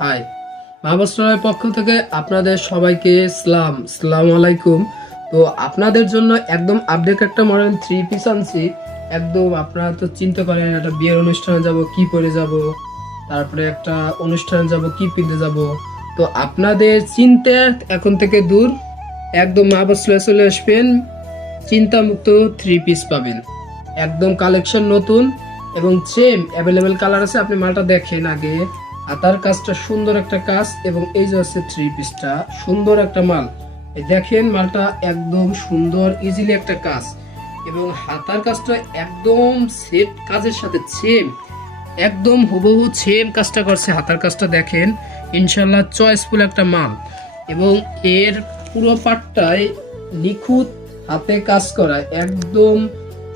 High, মা বস্ত্রালয়ের পক্ষ থেকে আপনাদের সবাইকে সালাম আলাইকুম। তো আপনাদের জন্য একদম আপডেট একটা মডেল থ্রি পিস আনছি। একদম আপনারা তো চিন্তা করেন একটা বিয়ের অনুষ্ঠানে যাব কি পরে যাব, তারপরে একটা অনুষ্ঠানে যাব কি পিনতে যাব। তো আপনাদের চিন্তা এখন থেকে দূর, একদম মা বস্ত্রালয়ে চলে আসবেন, চিন্তামুক্ত থ্রি পিস পাবেন। একদম কালেকশন নতুন এবং সেম অ্যাভেলেবেল কালার আছে। আপনি মালটা দেখেন আগে, হাতার কাজটা সুন্দর একটা কাজ এবং এই যে হচ্ছে থ্রি পিসটা সুন্দর একটা মাল। এই দেখেন মালটা একদম সুন্দর ইজিলি একটা কাজ এবং হাতার কাজটা একদম সেট কাজের সাথে সেম, একদম হুবহু সেম কাজটা করছে। হাতার কাজটা দেখেন, ইনশাল্লাহ চয়েসফুল একটা মাল এবং এর পুরো পাটটায় নিখুঁত হাতে কাজ করা, একদম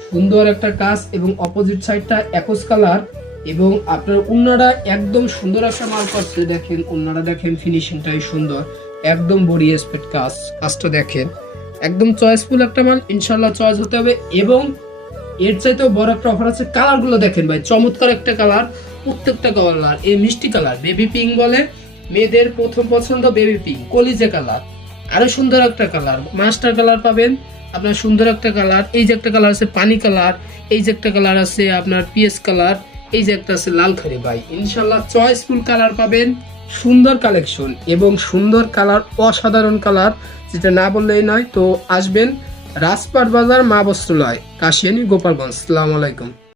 সুন্দর একটা কাজ এবং অপোজিট সাইডটা একজ কালার এবং আপনার উন্নাটা একদম সুন্দর একটা মাল করছে। দেখেন উন্নাটা দেখেন, ফিনিশিংটাই সুন্দর, একদম বডি এসপেক্ট কাজটা দেখেন, একদম চয়েসফুল একটা মাল। ইনশাল্লাহ চয়েস হতে হবে এবং এর চাইতেও বড় একটা অফার আছে। কালার গুলো দেখেন ভাই, চমৎকার একটা কালার, প্রত্যেকটা কালার এই মিষ্টি কালার, বেবি পিঙ্ক বলে, মেয়েদের প্রথম পছন্দ বেবি পিঙ্ক, কলিজে কালার। আরো সুন্দর একটা কালার মাস্টার কালার পাবেন আপনার, সুন্দর একটা কালার। এই যে একটা কালার আছে পানি কালার, এই যে একটা কালার আছে আপনার পিএস কালার, এই যে একটা আছে লাল খারি। ভাই ইনশাল্লাহ চয়েসফুল কালার পাবেন, সুন্দর কালেকশন এবং সুন্দর কালার, অসাধারণ কালার, যেটা না বললেই নয়। তো আসবেন রাজপাট বাজার মা বস্ত্রালয়, কাশিয়ানী, গোপালগঞ্জ। আসসালামু আলাইকুম।